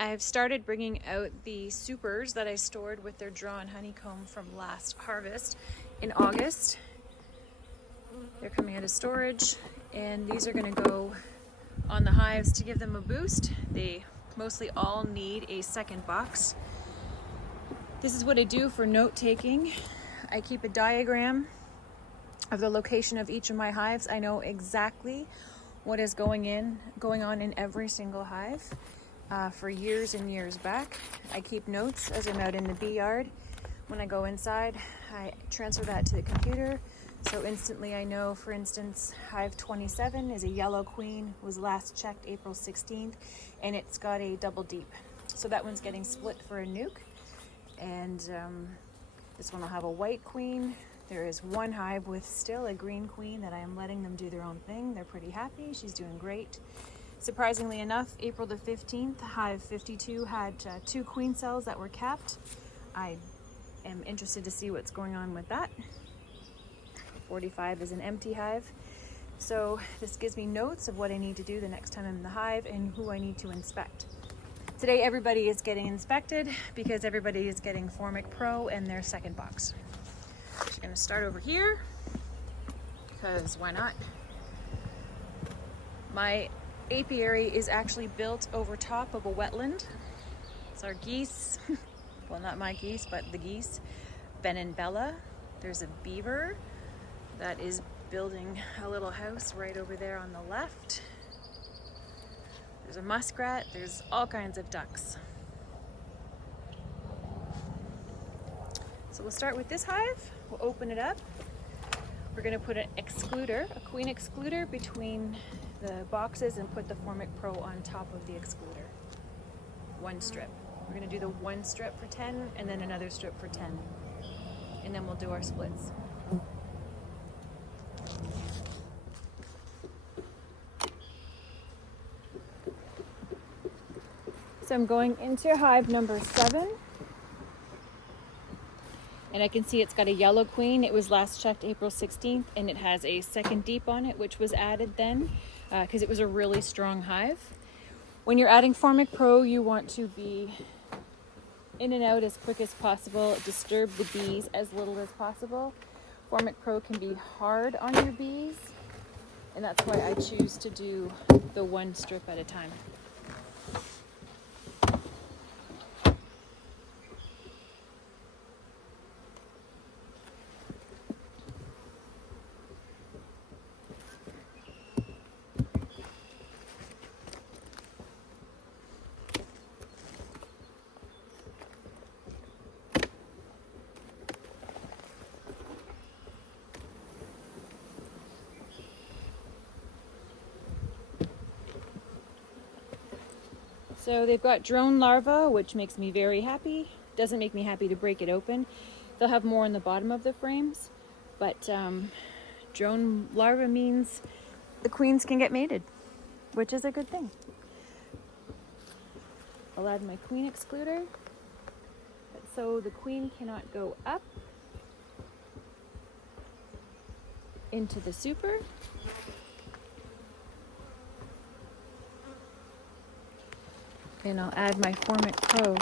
I've started bringing out the supers that I stored with their drawn honeycomb from last harvest in August. They're coming out of storage, and these are going to go on the hives to give them a boost. They mostly all need a second box. This is what I do for note taking. I keep a diagram of the location of each of my hives. I know exactly what is going on in every single hive. For years and years back. I keep notes as I'm out in the bee yard. When I go inside, I transfer that to the computer. So instantly I know, for instance, hive 27 is a yellow queen, was last checked April 16th, and it's got a double deep. So that one's getting split for a nuke. And this one will have a white queen. There is one hive with still a green queen that I am letting them do their own thing. They're pretty happy. She's doing great. Surprisingly enough, April the 15th, hive 52 had 2 queen cells that were capped. I am interested to see what's going on with that. 45 is an empty hive. So this gives me notes of what I need to do the next time I'm in the hive and who I need to inspect. Today everybody is getting inspected because everybody is getting Formic Pro and their second box. I'm just gonna start over here because why not? My apiary is actually built over top of a wetland. It's our geese, well not my geese, but the geese, Ben and Bella. There's a beaver that is building a little house right over there on the left. There's a muskrat, there's all kinds of ducks. So we'll start with this hive, we'll open it up. We're gonna put an excluder, a queen excluder between the boxes and put the Formic Pro on top of the excluder. One strip. We're gonna do the one strip for 10 and then another strip for 10. And then we'll do our splits. So I'm going into hive number 7. And I can see it's got a yellow queen. It was last checked April 16th, and it has a second deep on it, which was added then because it was a really strong hive. When you're adding Formic Pro, you want to be in and out as quick as possible, disturb the bees as little as possible. Formic Pro can be hard on your bees, and that's why I choose to do the one strip at a time. So they've got drone larvae, which makes me very happy. Doesn't make me happy to break it open. They'll have more on the bottom of the frames, but drone larvae means the queens can get mated, which is a good thing. I'll add my queen excluder, so the queen cannot go up into the super. And I'll add my Formic Pro.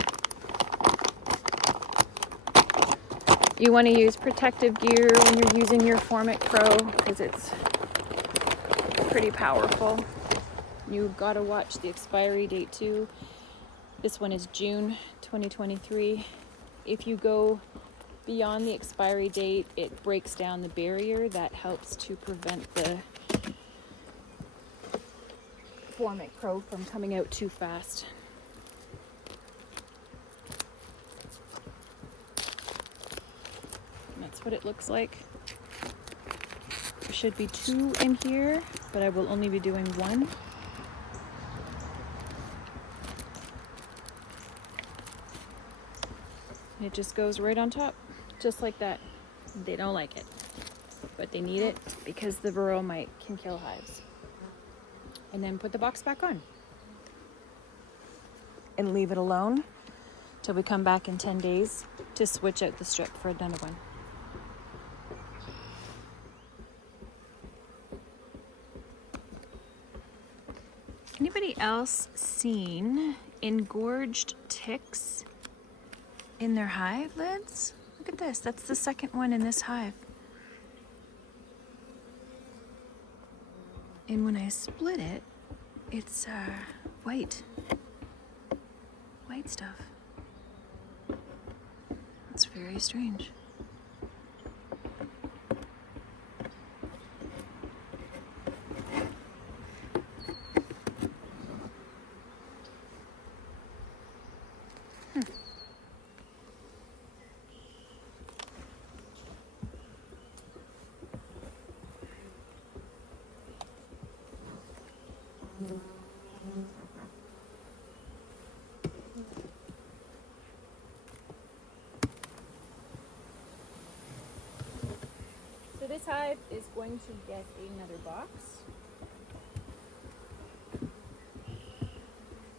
You want to use protective gear when you're using your Formic Pro because it's pretty powerful. You've got to watch the expiry date too. This one is June 2023. If you go beyond the expiry date, it breaks down the barrier that helps to prevent the Formic Pro from coming out too fast. That's what it looks like. There should be 2 in here, but I will only be doing 1. It just goes right on top, just like that. They don't like it, but they need it because the varroa mite can kill hives. And then put the box back on. And leave it alone till we come back in 10 days to switch out the strip for another one. Anybody else seen engorged ticks in their hive lids. Look at this, that's the second one in this hive. And when I split it, it's white stuff. It's very strange. So this hive is going to get another box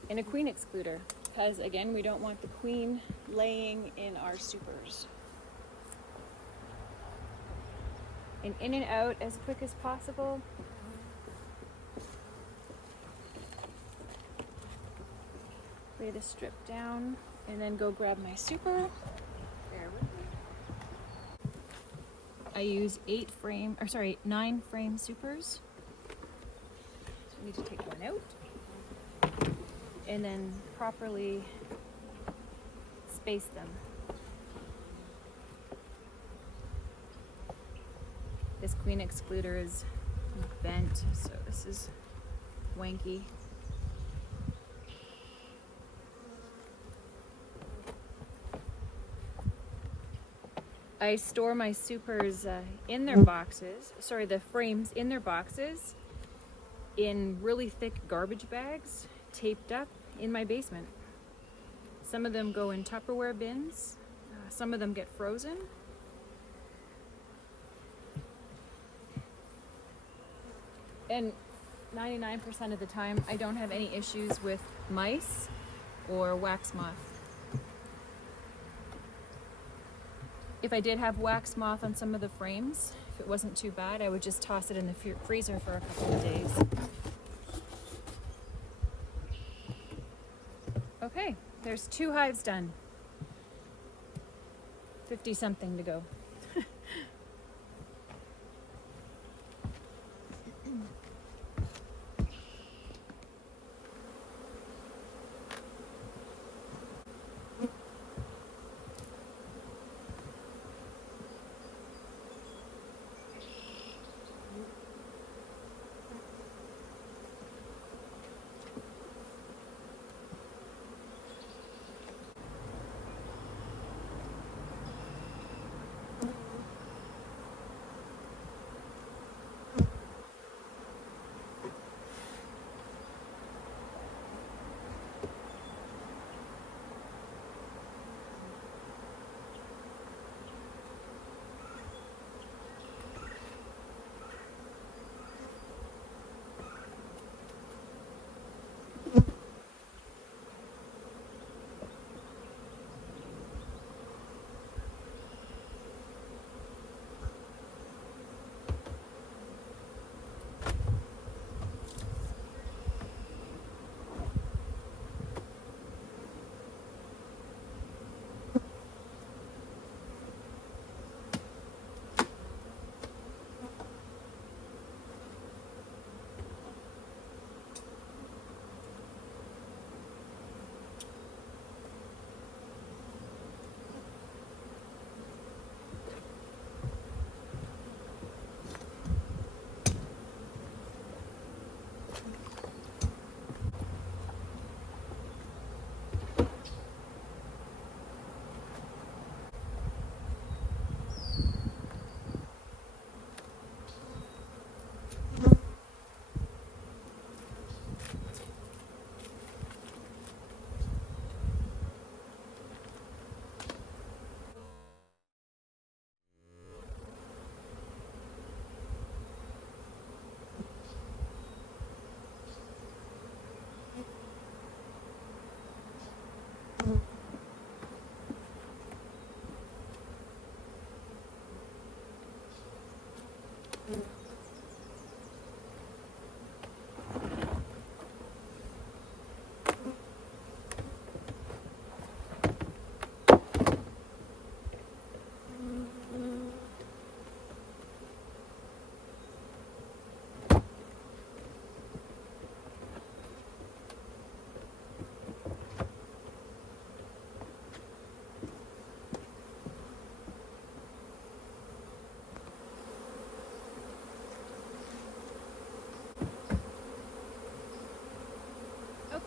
and a queen excluder, because again, we don't want the queen laying in our supers. And in and out as quick as possible. Lay the strip down and then go grab my super. Bear with me. I use 9 frame supers. So I need to take one out and then properly space them. This queen excluder is bent, so this is wanky. I store my supers in their boxes, the frames in their boxes, in really thick garbage bags, taped up in my basement. Some of them go in Tupperware bins, some of them get frozen. And 99% of the time, I don't have any issues with mice or wax moth. If I did have wax moth on some of the frames, if it wasn't too bad, I would just toss it in the freezer for a couple of days. Okay, there's 2 hives done. 50 something to go.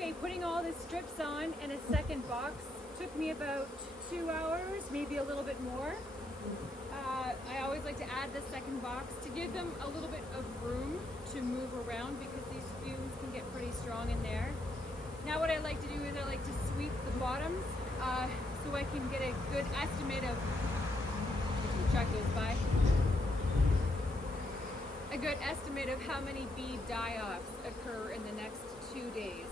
Okay, putting all the strips on in a second box took me about 2 hours, maybe a little bit more. I always like to add the second box to give them a little bit of room to move around because these fumes can get pretty strong in there. Now what I like to do is I like to sweep the bottoms so I can get a good estimate of, truck goes by, a good estimate of how many bee die-offs occur in the next 2 days.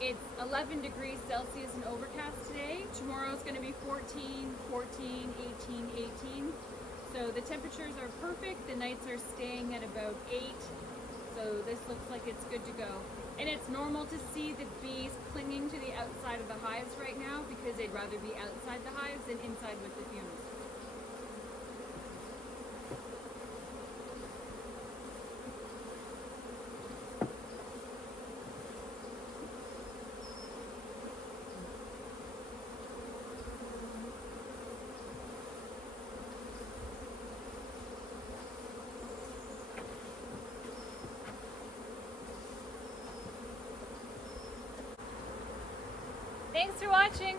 It's 11 degrees Celsius and overcast today. Tomorrow is going to be 14, 14, 18, 18. So the temperatures are perfect. The nights are staying at about 8. So this looks like it's good to go. And it's normal to see the bees clinging to the outside of the hives right now because they'd rather be outside the hives than inside with the fumes. Thanks for watching.